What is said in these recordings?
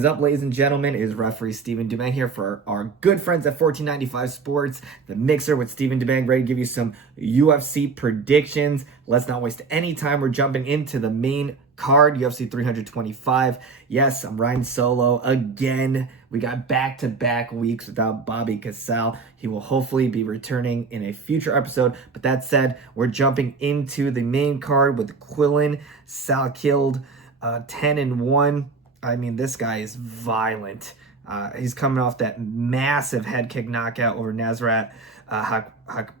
What is up, ladies and gentlemen? It is referee Stephen Dumeng here for our good friends at 1495 Sports, the Mixer with Stephen Dumeng, ready to give you some UFC predictions. Let's not waste any time. We're jumping into the main card, UFC 325. Yes, I'm riding solo again. We got back-to-back weeks without Bobby Casale. He will hopefully be returning in a future episode. But that said, we're jumping into the main card with Quillan, Salkilld, 10-1. I mean, this guy is violent. He's coming off that massive head kick knockout over Nasrat Hakparast.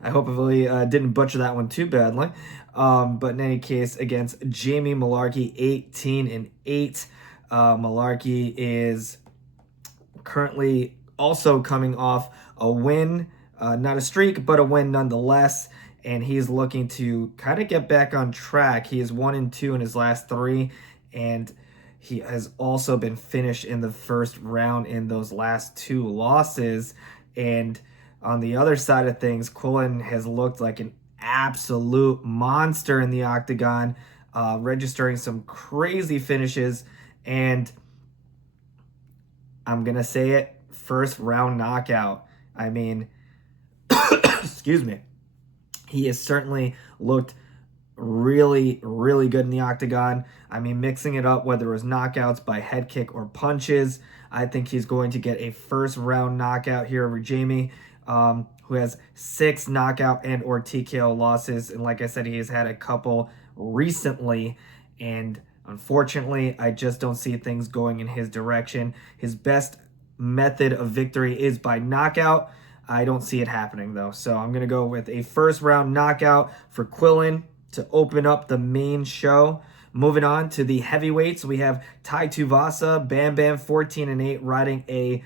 I hopefully didn't butcher that one too badly. But in any case, against Jamie Mullarkey, 18-8. Mullarkey is currently also coming off a win. Not a streak, but a win nonetheless. And he's looking to kind of get back on track. He is 1-2 in his last 3. And he has also been finished in the first round in those last 2 losses. And on the other side of things, Quillan has looked like an absolute monster in the octagon, registering some crazy finishes. And I'm going to say it, first round knockout. I mean, excuse me. He has certainly looked really, really good in the octagon. I mean, mixing it up, whether it was knockouts by head kick or punches, I think he's going to get a first round knockout here over Jamie, who has 6 knockout and or TKO losses. And like I said, he has had a couple recently, and unfortunately, I just don't see things going in his direction. His best method of victory is by knockout. I don't see it happening, though. So I'm going to go with a first round knockout for Quillan to open up the main show. Moving on to the heavyweights, we have Tai Tuivasa, Bam Bam, 14-8, riding a,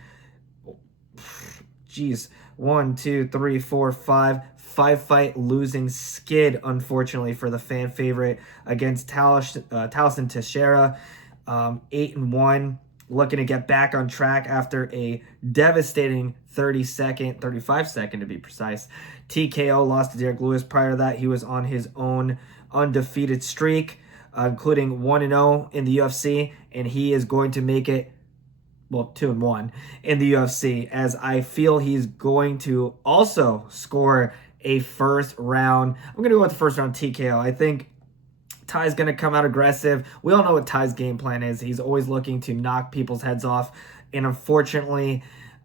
5-fight losing skid, unfortunately, for the fan favorite against Talison Teixeira, 8-1. Looking to get back on track after a devastating 35 second to be precise, TKO loss to Diego Lopes. Prior to that, he was on his own undefeated streak, including 1-0 in the UFC, and he is going to make it, well, 2-1 in the UFC, as I feel he's going to also score a first round. I'm going to go with the first round TKO. I think Ty's going to come out aggressive. We all know what Ty's game plan is. He's always looking to knock people's heads off. And unfortunately,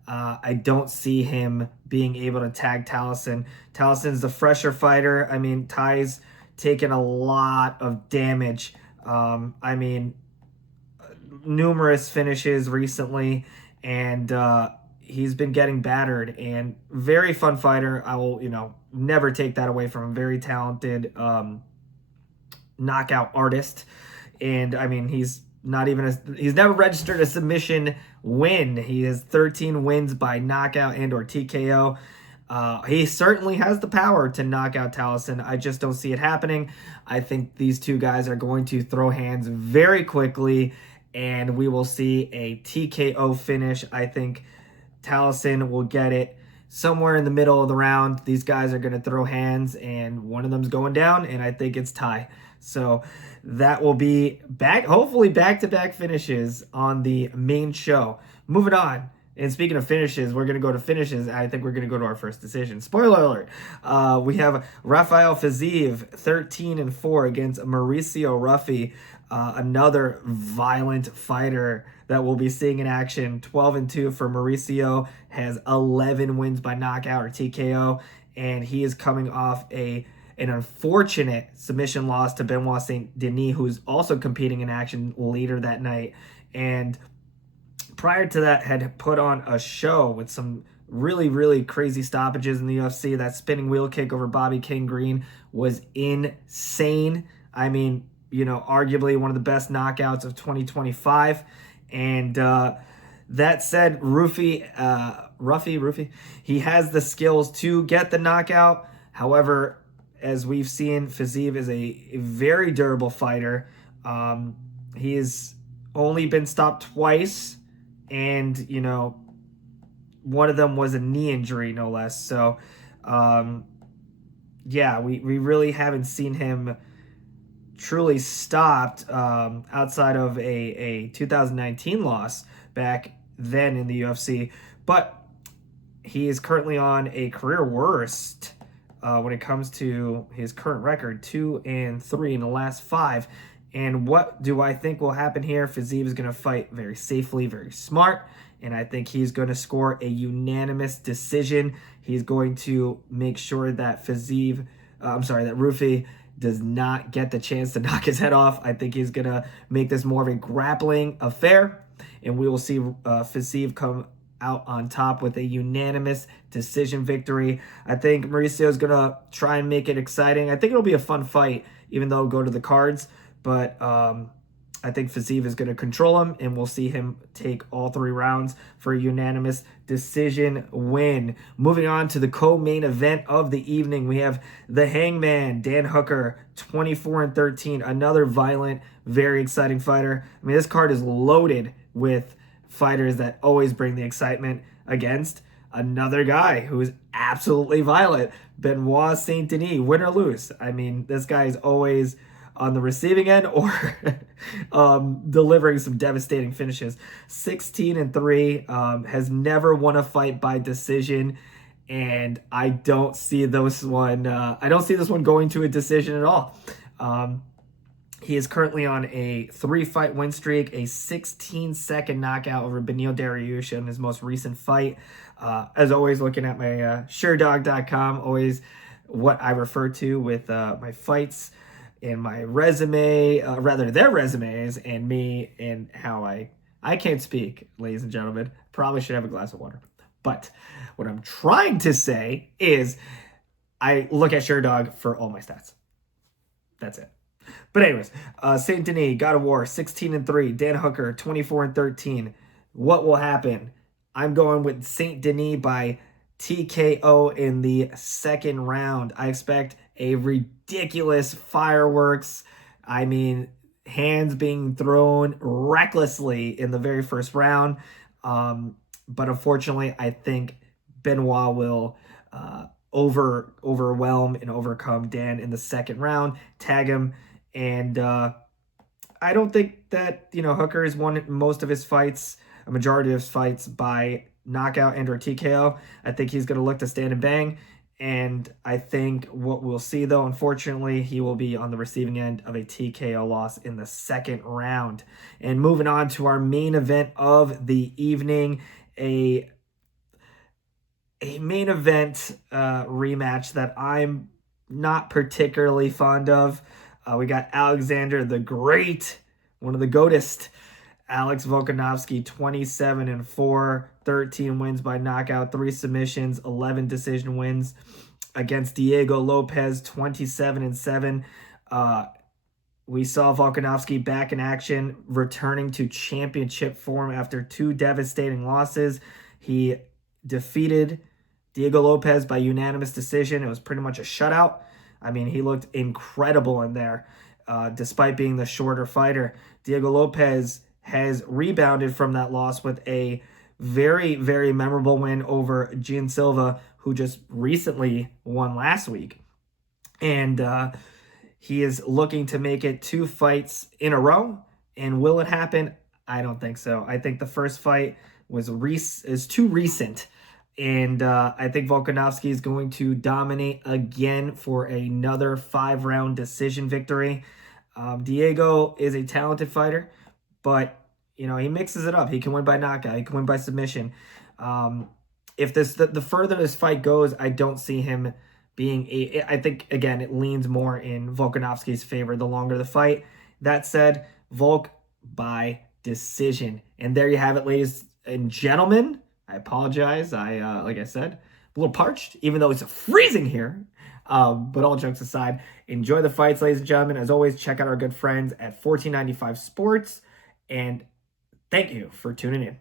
I don't see him being able to tag Talison. Talison's the fresher fighter. I mean, Ty's taken a lot of damage. I mean, numerous finishes recently. And he's been getting battered. And very fun fighter. I will, never take that away from him. Very talented knockout artist. And I mean, he's never registered a submission win. He has 13 wins by knockout and or TKO. He certainly has the power to knock out Talison. I just don't see it happening. I think these two guys are going to throw hands very quickly, and we will see a TKO finish. I think Talison will get it somewhere in the middle of the round. These guys are going to throw hands, and one of them's going down, and I think it's Ty. So that will be hopefully back-to-back finishes on the main show. Moving on, and speaking of finishes, we're going to go to finishes. I think we're going to go to our first decision. Spoiler alert. We have Rafael Fiziev, 13-4 against Mauricio Ruffi, another violent fighter that we'll be seeing in action. 12-2 for Mauricio, has 11 wins by knockout or TKO, and he is coming off an unfortunate submission loss to Benoit Saint Denis, who's also competing in action later that night. And prior to that, had put on a show with some really, really crazy stoppages in the UFC. That spinning wheel kick over Bobby King Green was insane. I mean, arguably one of the best knockouts of 2025. And that said, Ruffi, he has the skills to get the knockout. However, as we've seen, Fiziev is a very durable fighter. He has only been stopped twice, and, one of them was a knee injury, no less. So, yeah, we really haven't seen him truly stopped outside of a 2019 loss back then in the UFC. But he is currently on a career worst when it comes to his current record, 2-3 in the last 5. And what do I think will happen here? Fiziev is going to fight very safely, very smart, and I think he's going to score a unanimous decision. He's going to make sure that that Rufi does not get the chance to knock his head off. I think he's going to make this more of a grappling affair, and we will see Fiziev come out on top with a unanimous decision victory. I think Mauricio is going to try and make it exciting. I think it'll be a fun fight, even though it'll go to the cards. But I think Fiziev is going to control him, and we'll see him take all 3 rounds for a unanimous decision win. Moving on to the co-main event of the evening, we have the Hangman, Dan Hooker, 24-13, another violent, very exciting fighter. I mean, this card is loaded with fighters that always bring the excitement against another guy who is absolutely violent, Benoit Saint Denis, win or lose. I mean, this guy is always on the receiving end or delivering some devastating finishes. 16-3, has never won a fight by decision, and I don't see this one going to a decision at all. He is currently on a 3-fight win streak, a 16-second knockout over Beneil Dariush in his most recent fight. As always, looking at my SureDog.com, always what I refer to with my fights and my resume, their resumes, and me, and how I can't speak, ladies and gentlemen. Probably should have a glass of water. But what I'm trying to say is I look at SureDog for all my stats. That's it. But anyways, Saint Denis, God of War, 16-3. Dan Hooker, 24-13. What will happen? I'm going with Saint Denis by TKO in the second round. I expect a ridiculous fireworks. I mean, hands being thrown recklessly in the very first round. But unfortunately, I think Benoit will overwhelm and overcome Dan in the second round, tag him. And I don't think that, Hooker has won most of his fights, a majority of his fights, by knockout and or TKO. I think he's going to look to stand and bang. And I think what we'll see, though, unfortunately, he will be on the receiving end of a TKO loss in the second round. And moving on to our main event of the evening, a main event rematch that I'm not particularly fond of. We got Alexander the Great, one of the GOATest, Alex Volkanovski, 27-4, 13 wins by knockout, 3 submissions, 11 decision wins, against Diego Lopes, 27-7. We saw Volkanovski back in action, returning to championship form after 2 devastating losses. He defeated Diego Lopes by unanimous decision. It was pretty much a shutout. I mean, he looked incredible in there, despite being the shorter fighter. Diego Lopes has rebounded from that loss with a very, very memorable win over Gian Silva, who just recently won last week. And he is looking to make it 2 fights in a row. And will it happen? I don't think so. I think the first fight is too recent. And I think Volkanovski is going to dominate again for another 5-round decision victory. Diego is a talented fighter, but he mixes it up. He can win by knockout. He can win by submission. If the further this fight goes, I don't see him being I think, again, it leans more in Volkanovski's favor the longer the fight. That said, Volk by decision. And there you have it, ladies and gentlemen. I apologize. Like I said, a little parched, even though it's freezing here. But all jokes aside, enjoy the fights, ladies and gentlemen. As always, check out our good friends at 1495 Sports. And thank you for tuning in.